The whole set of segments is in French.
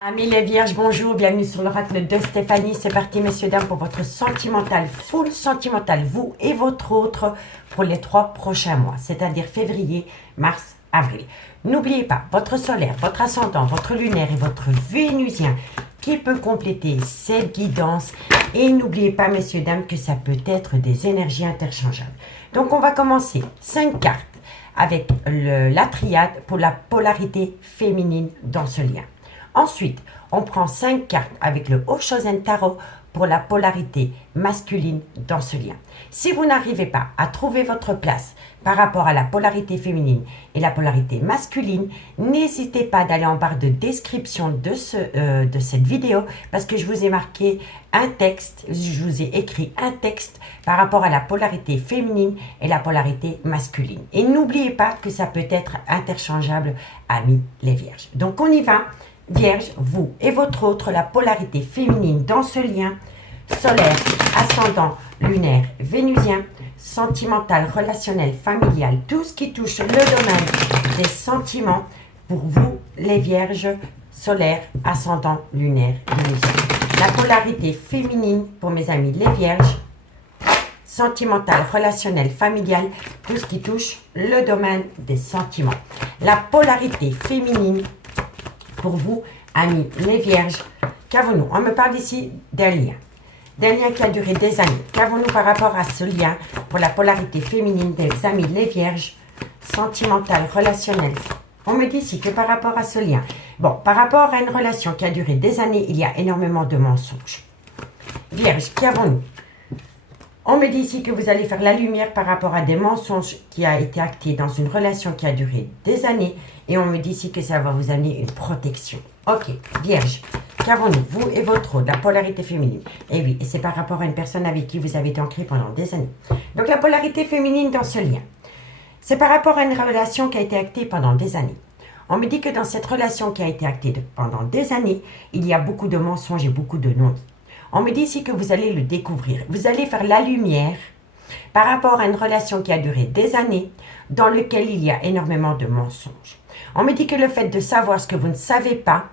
Amis les vierges, bonjour, bienvenue sur l'oracle de Stéphanie. C'est parti messieurs, dames, pour votre sentimental, full sentimental, vous et votre autre, pour les 3 prochains mois, c'est-à-dire février, mars, avril. N'oubliez pas, votre solaire, votre ascendant, votre lunaire et votre vénusien qui peut compléter cette guidance. Et n'oubliez pas messieurs, dames, que ça peut être des énergies interchangeables. Donc on va commencer 5 cartes avec la triade pour la polarité féminine dans ce lien. Ensuite, on prend 5 cartes avec le Oshozen Tarot pour la polarité masculine dans ce lien. Si vous n'arrivez pas à trouver votre place par rapport à la polarité féminine et la polarité masculine, n'hésitez pas d'aller en barre de description de cette vidéo parce que je vous ai marqué un texte, je vous ai écrit un texte par rapport à la polarité féminine et la polarité masculine. Et n'oubliez pas que ça peut être interchangeable, amis les vierges. Donc on y va. Vierge, vous et votre autre, la polarité féminine dans ce lien, solaire, ascendant, lunaire, vénusien, sentimental, relationnel, familial, tout ce qui touche le domaine des sentiments pour vous, les vierges, solaire, ascendant, lunaire, vénusien. La polarité féminine pour mes amis les vierges, sentimental, relationnel, familial, tout ce qui touche le domaine des sentiments. La polarité féminine pour vous, amis, les vierges, qu'avons-nous? On me parle ici d'un lien qui a duré des années. Qu'avons-nous par rapport à ce lien pour la polarité féminine des amis, les vierges, sentimentale, relationnelle? On me dit ici que par rapport à ce lien, bon, par rapport à une relation qui a duré des années, il y a énormément de mensonges. Vierge, qu'avons-nous? On me dit ici que vous allez faire la lumière par rapport à des mensonges qui a été acté dans une relation qui a duré des années. Et on me dit ici que ça va vous amener une protection. Ok, Vierge, qu'avons-nous, vous et votre autre, la polarité féminine? Et oui, et c'est par rapport à une personne avec qui vous avez été ancré pendant des années. Donc la polarité féminine dans ce lien, c'est par rapport à une relation qui a été actée pendant des années. On me dit que dans cette relation qui a été actée pendant des années, il y a beaucoup de mensonges et beaucoup de non. On me dit ici que vous allez le découvrir. Vous allez faire la lumière par rapport à une relation qui a duré des années, dans laquelle il y a énormément de mensonges. On me dit que le fait de savoir ce que vous ne savez pas,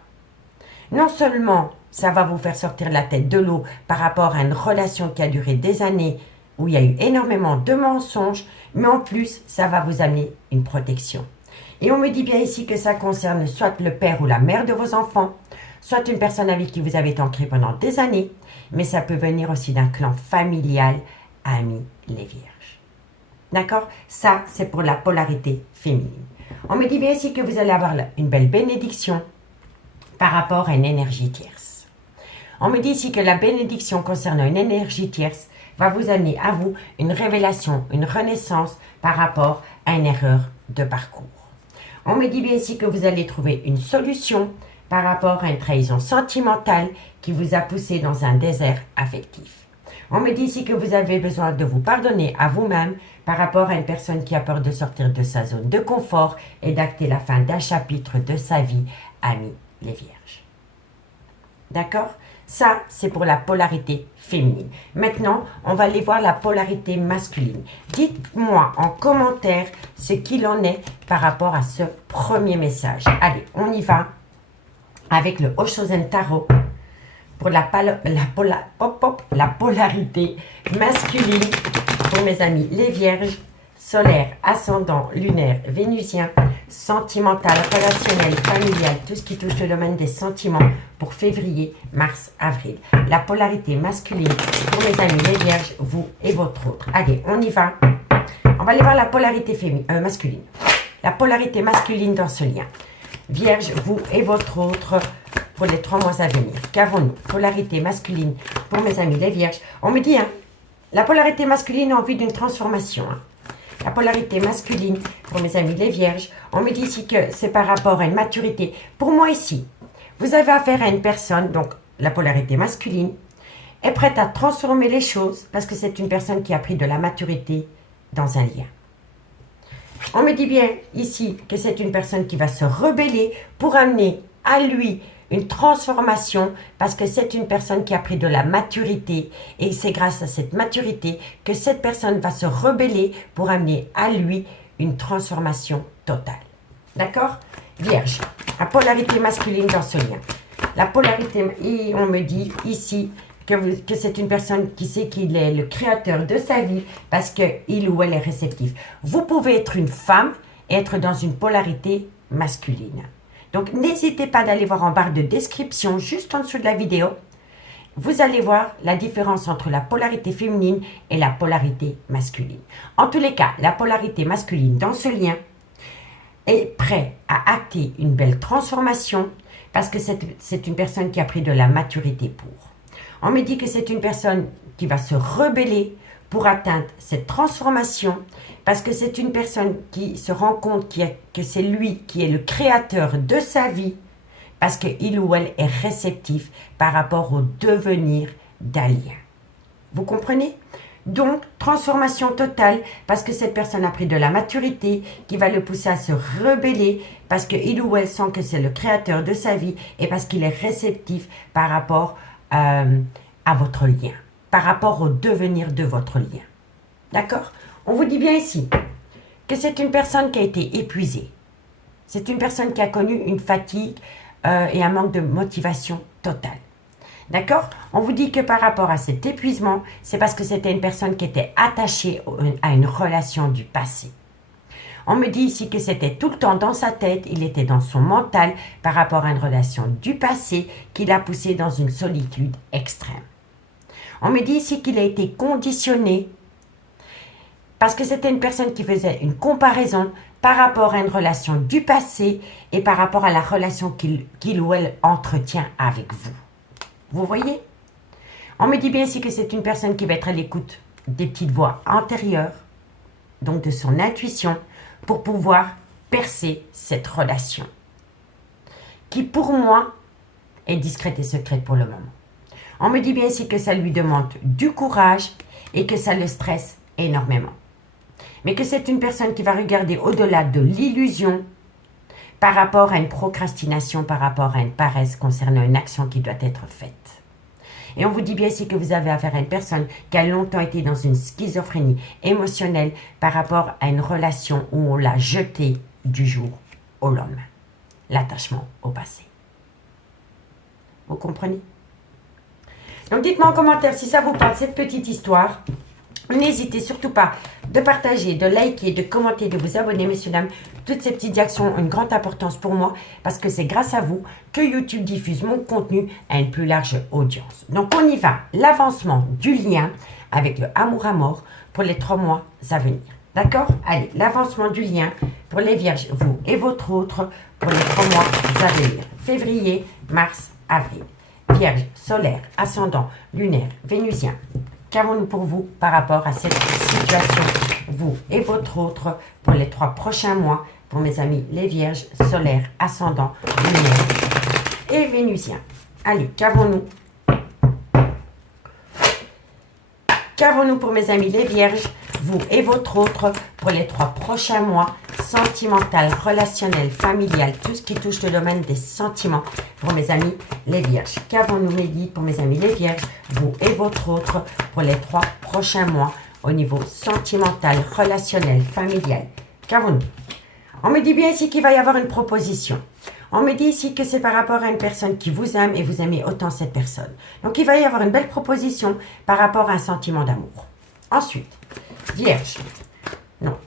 non seulement ça va vous faire sortir la tête de l'eau par rapport à une relation qui a duré des années, où il y a eu énormément de mensonges, mais en plus, ça va vous amener une protection. Et on me dit bien ici que ça concerne soit le père ou la mère de vos enfants, soit une personne avec qui vous avez été ancré pendant des années, mais ça peut venir aussi d'un clan familial, amis les vierges. D'accord? Ça, c'est pour la polarité féminine. On me dit bien ici que vous allez avoir une belle bénédiction par rapport à une énergie tierce. On me dit ici que la bénédiction concernant une énergie tierce va vous amener à vous une révélation, une renaissance par rapport à une erreur de parcours. On me dit bien ici que vous allez trouver une solution par rapport à une trahison sentimentale qui vous a poussé dans un désert affectif. On me dit ici que vous avez besoin de vous pardonner à vous-même par rapport à une personne qui a peur de sortir de sa zone de confort et d'acter la fin d'un chapitre de sa vie, amis les vierges. D'accord? Ça, c'est pour la polarité féminine. Maintenant, on va aller voir la polarité masculine. Dites-moi en commentaire ce qu'il en est par rapport à ce premier message. Allez, on y va avec le Oshozen Tarot pour la polarité masculine pour mes amis les vierges, solaire, ascendant, lunaire, vénusien, sentimental, relationnel, familial, tout ce qui touche le domaine des sentiments pour février, mars, avril. La polarité masculine pour mes amis les vierges, vous et votre autre. Allez, on y va. On va aller voir la polarité masculine. La polarité masculine dans ce lien. Vierge, vous et votre autre pour les 3 mois à venir. Qu'avons-nous? Polarité masculine pour mes amis les vierges. On me dit, la polarité masculine a envie d'une transformation. La polarité masculine pour mes amis les vierges. On me dit ici que c'est par rapport à une maturité. Pour moi ici, vous avez affaire à une personne, donc la polarité masculine, est prête à transformer les choses parce que c'est une personne qui a pris de la maturité dans un lien. On me dit bien ici que c'est une personne qui va se rebeller pour amener à lui une transformation parce que c'est une personne qui a pris de la maturité et c'est grâce à cette maturité que cette personne va se rebeller pour amener à lui une transformation totale. D'accord? Vierge, la polarité masculine dans ce lien. La polarité, et on me dit ici que c'est une personne qui sait qu'il est le créateur de sa vie parce qu'il ou elle est réceptif. Vous pouvez être une femme et être dans une polarité masculine. Donc, n'hésitez pas d'aller voir en barre de description, juste en dessous de la vidéo. Vous allez voir la différence entre la polarité féminine et la polarité masculine. En tous les cas, la polarité masculine dans ce lien est prêt à acter une belle transformation parce que c'est une personne qui a pris de la maturité pour. On me dit que c'est une personne qui va se rebeller pour atteindre cette transformation parce que c'est une personne qui se rend compte que c'est lui qui est le créateur de sa vie parce qu'il ou elle est réceptif par rapport au devenir d'Alien. Vous comprenez? Donc, transformation totale parce que cette personne a pris de la maturité qui va le pousser à se rebeller parce qu'il ou elle sent que c'est le créateur de sa vie et parce qu'il est réceptif par rapport à votre lien, par rapport au devenir de votre lien. D'accord? On vous dit bien ici que c'est une personne qui a été épuisée. C'est une personne qui a connu une fatigue et un manque de motivation totale. D'accord? On vous dit que par rapport à cet épuisement, c'est parce que c'était une personne qui était attachée à une relation du passé. On me dit ici que c'était tout le temps dans sa tête, il était dans son mental par rapport à une relation du passé qui l'a poussé dans une solitude extrême. On me dit ici qu'il a été conditionné parce que c'était une personne qui faisait une comparaison par rapport à une relation du passé et par rapport à la relation qu'il ou elle entretient avec vous. Vous voyez? On me dit bien ici que c'est une personne qui va être à l'écoute des petites voix antérieures, donc de son intuition, pour pouvoir percer cette relation, qui pour moi est discrète et secrète pour le moment. On me dit bien ici que ça lui demande du courage et que ça le stresse énormément. Mais que c'est une personne qui va regarder au-delà de l'illusion par rapport à une procrastination, par rapport à une paresse concernant une action qui doit être faite. Et on vous dit bien ici que vous avez affaire à une personne qui a longtemps été dans une schizophrénie émotionnelle par rapport à une relation où on l'a jeté du jour au lendemain. L'attachement au passé. Vous comprenez? Donc dites-moi en commentaire si ça vous parle, cette petite histoire. N'hésitez surtout pas de partager, de liker, de commenter, de vous abonner, messieurs, dames. Toutes ces petites actions ont une grande importance pour moi parce que c'est grâce à vous que YouTube diffuse mon contenu à une plus large audience. Donc, on y va. L'avancement du lien avec le amour à mort pour les 3 mois à venir. D'accord? Allez, l'avancement du lien pour les vierges, vous et votre autre, pour les 3 mois à venir. Février, mars, avril. Vierge, solaire, ascendant, lunaire, vénusien. Qu'avons-nous pour vous par rapport à cette situation, vous et votre autre, pour les 3 prochains mois, pour mes amis les vierges, solaires, ascendant, lunaire et vénusien. Allez, qu'avons-nous? Qu'avons-nous pour mes amis les vierges, vous et votre autre, pour les 3 prochains mois, sentimental, relationnel, familial, tout ce qui touche le domaine des sentiments, pour mes amis les vierges. Qu'avons-nous dit pour mes amis les vierges, vous et votre autre, pour les 3 prochains mois, au niveau sentimental, relationnel, familial? Qu'avons-nous? On me dit bien ici qu'il va y avoir une proposition. On me dit ici que c'est par rapport à une personne qui vous aime et vous aimez autant cette personne. Donc, il va y avoir une belle proposition par rapport à un sentiment d'amour. Ensuite, vierge. Non,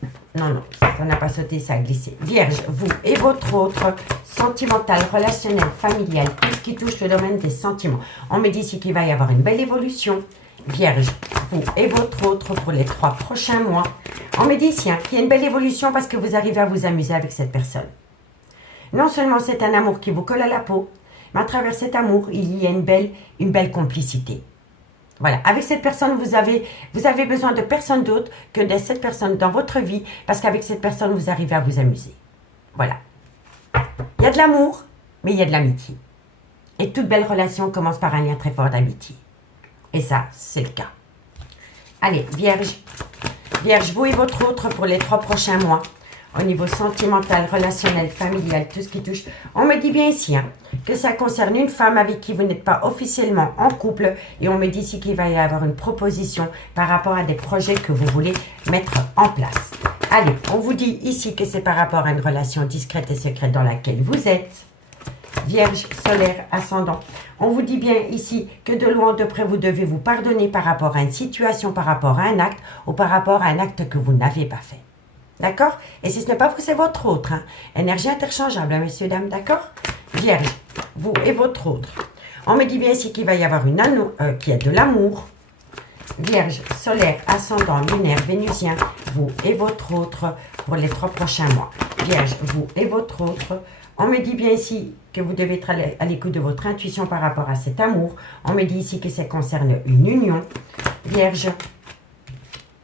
ça n'a pas sauté, ça a glissé. Vierge, vous et votre autre, sentimental, relationnel, familial, tout ce qui touche le domaine des sentiments. On me dit ici qu'il va y avoir une belle évolution. Vierge, vous et votre autre pour les 3 prochains mois. On me dit ici qu'il y a une belle évolution parce que vous arrivez à vous amuser avec cette personne. Non seulement c'est un amour qui vous colle à la peau, mais à travers cet amour, il y a une belle complicité. Voilà, avec cette personne, vous avez besoin de personne d'autre que de cette personne dans votre vie, parce qu'avec cette personne, vous arrivez à vous amuser. Voilà. Il y a de l'amour, mais il y a de l'amitié. Et toute belle relation commence par un lien très fort d'amitié. Et ça, c'est le cas. Allez, vierge. Vierge, vous et votre autre pour les 3 prochains mois. Au niveau sentimental, relationnel, familial, tout ce qui touche. On me dit bien ici que ça concerne une femme avec qui vous n'êtes pas officiellement en couple. Et on me dit ici qu'il va y avoir une proposition par rapport à des projets que vous voulez mettre en place. Allez, on vous dit ici que c'est par rapport à une relation discrète et secrète dans laquelle vous êtes. Vierge, solaire, ascendant. On vous dit bien ici que de loin de près, vous devez vous pardonner par rapport à une situation, par rapport à un acte ou par rapport à un acte que vous n'avez pas fait. D'accord? Et si ce n'est pas vous, c'est votre autre. Hein? Énergie interchangeable, hein, messieurs, dames, d'accord? Vierge, vous et votre autre. On me dit bien ici qu'il va y avoir qu'il y a de l'amour. Vierge, solaire, ascendant, lunaire, vénusien, vous et votre autre pour les 3 prochains mois. Vierge, vous et votre autre. On me dit bien ici que vous devez être à l'écoute de votre intuition par rapport à cet amour. On me dit ici que ça concerne une union. Vierge.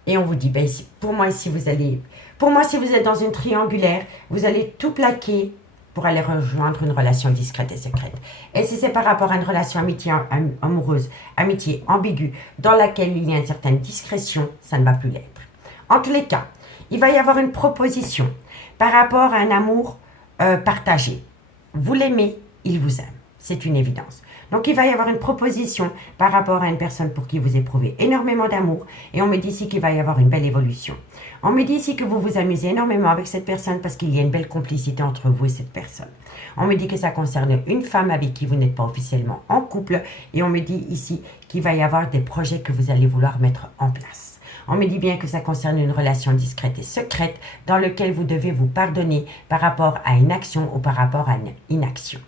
Et on vous dit, ben ici, pour moi, si vous êtes dans une triangulaire, vous allez tout plaquer pour aller rejoindre une relation discrète et secrète. Et si c'est par rapport à une relation amoureuse, amitié ambiguë, dans laquelle il y a une certaine discrétion, ça ne va plus l'être. En tous les cas, il va y avoir une proposition par rapport à un amour partagé. Vous l'aimez, il vous aime. C'est une évidence. Donc, il va y avoir une proposition par rapport à une personne pour qui vous éprouvez énormément d'amour. Et on me dit ici qu'il va y avoir une belle évolution. On me dit ici que vous vous amusez énormément avec cette personne parce qu'il y a une belle complicité entre vous et cette personne. On me dit que ça concerne une femme avec qui vous n'êtes pas officiellement en couple. Et on me dit ici qu'il va y avoir des projets que vous allez vouloir mettre en place. On me dit bien que ça concerne une relation discrète et secrète dans laquelle vous devez vous pardonner par rapport à une action ou par rapport à une inaction.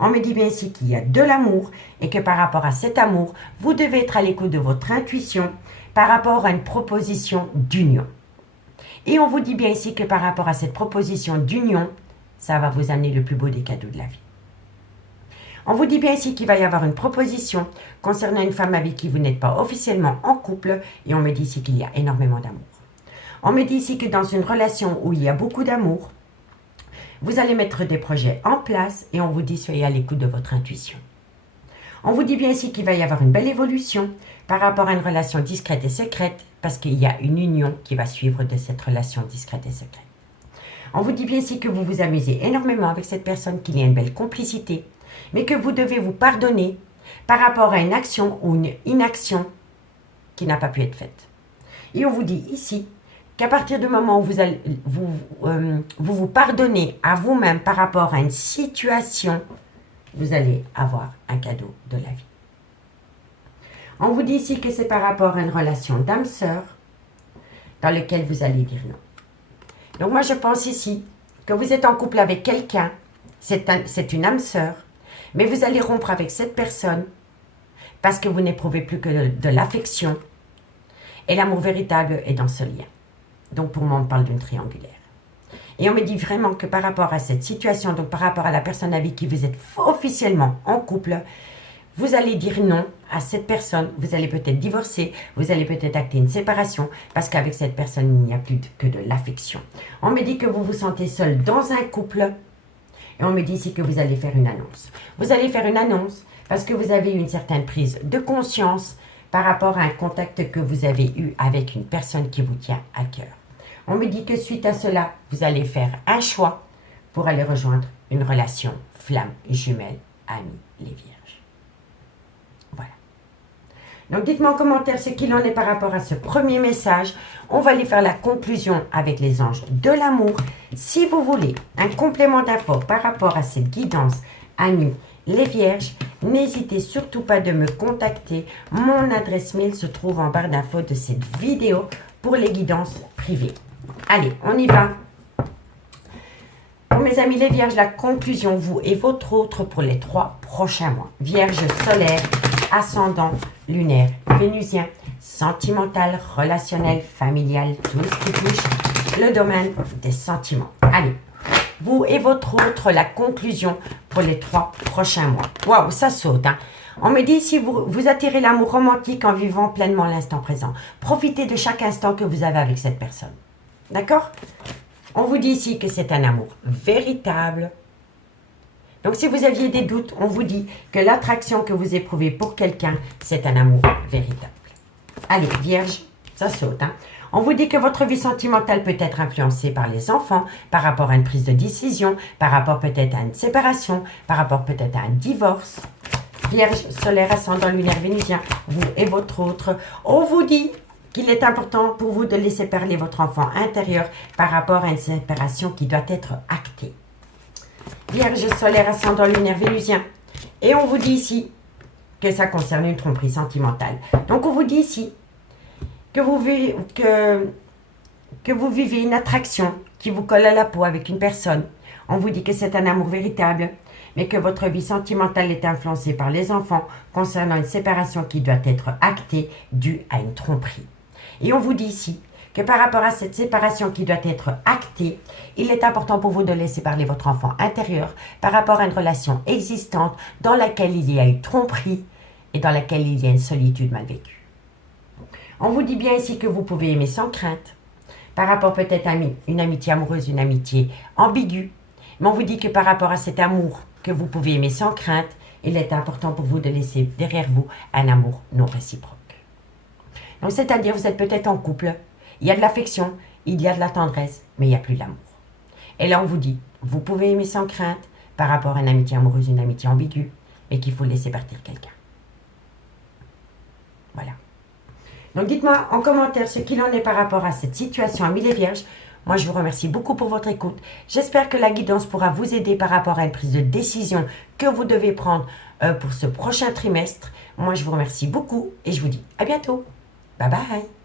On me dit bien ici qu'il y a de l'amour et que par rapport à cet amour, vous devez être à l'écoute de votre intuition par rapport à une proposition d'union. Et on vous dit bien ici que par rapport à cette proposition d'union, ça va vous amener le plus beau des cadeaux de la vie. On vous dit bien ici qu'il va y avoir une proposition concernant une femme avec qui vous n'êtes pas officiellement en couple et on me dit ici qu'il y a énormément d'amour. On me dit ici que dans une relation où il y a beaucoup d'amour, vous allez mettre des projets en place et on vous dit soyez à l'écoute de votre intuition. On vous dit bien ici qu'il va y avoir une belle évolution par rapport à une relation discrète et secrète parce qu'il y a une union qui va suivre de cette relation discrète et secrète. On vous dit bien ici que vous vous amusez énormément avec cette personne, qu'il y a une belle complicité, mais que vous devez vous pardonner par rapport à une action ou une inaction qui n'a pas pu être faite. Et on vous dit ici qu'à partir du moment où vous pardonnez à vous-même par rapport à une situation, vous allez avoir un cadeau de la vie. On vous dit ici que c'est par rapport à une relation d'âme-sœur dans laquelle vous allez dire non. Donc moi je pense ici que vous êtes en couple avec quelqu'un, c'est une âme-sœur, mais vous allez rompre avec cette personne parce que vous n'éprouvez plus que de l'affection et l'amour véritable est dans ce lien. Donc pour moi on parle d'une triangulaire. Et on me dit vraiment que par rapport à cette situation, donc par rapport à la personne avec qui vous êtes officiellement en couple, vous allez dire non à cette personne, vous allez peut-être divorcer, vous allez peut-être acter une séparation parce qu'avec cette personne, il n'y a plus que de l'affection. On me dit que vous vous sentez seul dans un couple et on me dit ici que vous allez faire une annonce. Vous allez faire une annonce parce que vous avez eu une certaine prise de conscience par rapport à un contact que vous avez eu avec une personne qui vous tient à cœur. On me dit que suite à cela, vous allez faire un choix pour aller rejoindre une relation flamme et jumelle, amis les vierges. Voilà. Donc dites-moi en commentaire ce qu'il en est par rapport à ce premier message. On va aller faire la conclusion avec les anges de l'amour. Si vous voulez un complément d'infos par rapport à cette guidance, amis les vierges, n'hésitez surtout pas de me contacter. Mon adresse mail se trouve en barre d'infos de cette vidéo pour les guidances privées. Allez, on y va. Pour mes amis les vierges, la conclusion, vous et votre autre pour les 3 prochains mois. Vierge solaire, ascendant, lunaire, vénusien, sentimental, relationnel, familial, tout ce qui touche le domaine des sentiments. Allez, vous et votre autre, la conclusion pour les 3 prochains mois. Waouh, ça saute, hein. On me dit si vous attirez l'amour romantique en vivant pleinement l'instant présent. Profitez de chaque instant que vous avez avec cette personne. D'accord? On vous dit ici que c'est un amour véritable. Donc si vous aviez des doutes, on vous dit que l'attraction que vous éprouvez pour quelqu'un, c'est un amour véritable. Allez, vierge, ça saute, hein. On vous dit que votre vie sentimentale peut être influencée par les enfants, par rapport à une prise de décision, par rapport peut-être à une séparation, par rapport peut-être à un divorce. Vierge, solaire, ascendant, lunaire, vénusien, vous et votre autre. On vous dit qu'il est important pour vous de laisser parler votre enfant intérieur par rapport à une séparation qui doit être actée. Vierge solaire, ascendant lunaire vénusien. Et on vous dit ici que ça concerne une tromperie sentimentale. Donc on vous dit ici que vous vivez une attraction qui vous colle à la peau avec une personne. On vous dit que c'est un amour véritable, mais que votre vie sentimentale est influencée par les enfants concernant une séparation qui doit être actée due à une tromperie. Et on vous dit ici que par rapport à cette séparation qui doit être actée, il est important pour vous de laisser parler votre enfant intérieur par rapport à une relation existante dans laquelle il y a eu tromperie et dans laquelle il y a une solitude mal vécue. On vous dit bien ici que vous pouvez aimer sans crainte, par rapport peut-être à une amitié amoureuse, une amitié ambiguë, mais on vous dit que par rapport à cet amour que vous pouvez aimer sans crainte, il est important pour vous de laisser derrière vous un amour non réciproque. Donc c'est-à-dire vous êtes peut-être en couple, il y a de l'affection, il y a de la tendresse, mais il n'y a plus d'amour. Et là on vous dit, vous pouvez aimer sans crainte par rapport à une amitié amoureuse, une amitié ambiguë, et qu'il faut laisser partir quelqu'un. Voilà. Donc dites-moi en commentaire ce qu'il en est par rapport à cette situation, amis les vierges. Moi, je vous remercie beaucoup pour votre écoute. J'espère que la guidance pourra vous aider par rapport à une prise de décision que vous devez prendre pour ce prochain trimestre. Moi, je vous remercie beaucoup et je vous dis à bientôt. Bye bye.